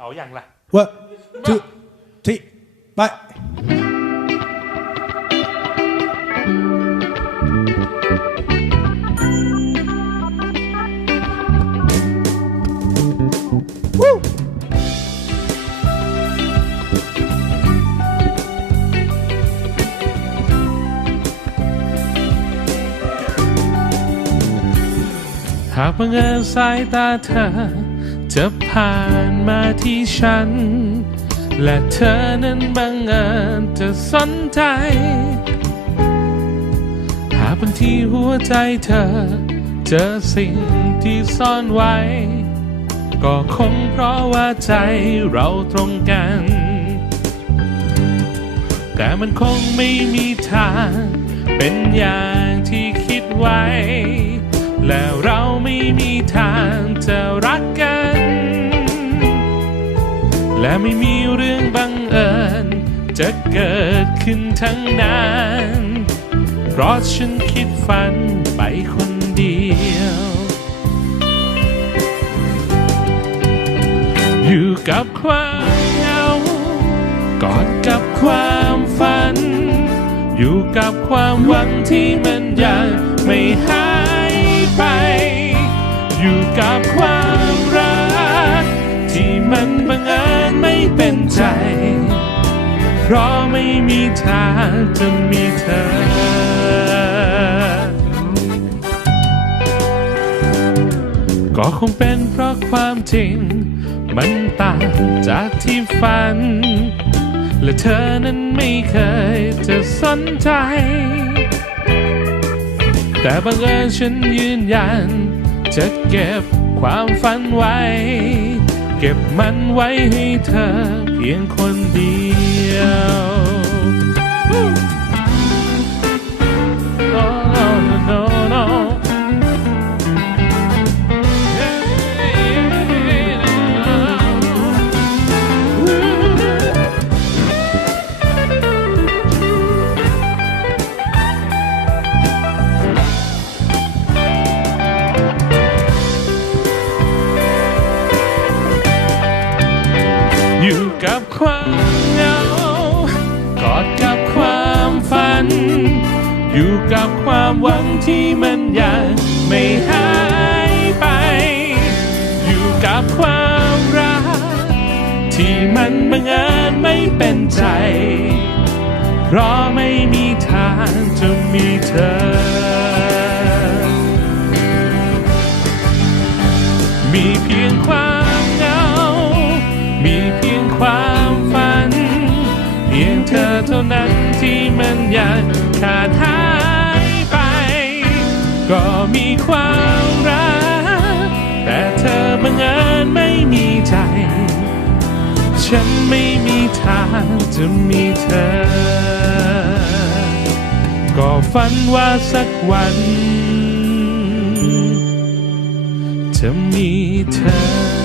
เอาอย่างละว่าทุที่ไปหากบังเอิญสายตาเธอ จะผ่านมาที่ฉัน และเธอนั้นบังเอิญจะสนใจ หาบางที่หัวใจเธอ เจอสิ่งที่ซ่อนไว้ ก็คงเพราะว่าใจเราตรงกัน แต่มันคงไม่มีทาง เป็นอย่างที่คิดไว้ และเราไม่มีทางจะรักกัน และไม่มีเรื่องบังเอิญจะเกิดขึ้นทั้งนั้น เพราะฉันคิดฝันไปคนเดียว อยู่กับความเหงากอดกับความฝัน อยู่กับความหวังที่มันยังไม่หาย อยู่กับความรัก ที่มันบังเอิญไม่เป็นใจ เพราะไม่มีทางจะมีเธอก็คงเป็นเพราะความจริง มันต่างจากที่ฝัน และเธอนั้นไม่เคยจะสนใจ แต่บังเอิญฉันยืนยัน จะเก็บความฝันไว้ เก็บมันไว้ให้เธอเพียงคนเดียว อยู่กับความเหงากอดกับความฝัน อยู่กับความหวังที่มันยังไม่หายไป อยู่กับความรัก ที่มันบังเอิญไม่เป็นใจเพราะไม่มีทางจะมีเธอ มีเพียงความ เท่านั้นที่มันยังขาดหายไป ก็มีความรัก แต่เธอบังเอิญไม่มีใจ ฉันไม่มีทางจะมีเธอ ก็ฝันว่าสักวันจะมีเธอ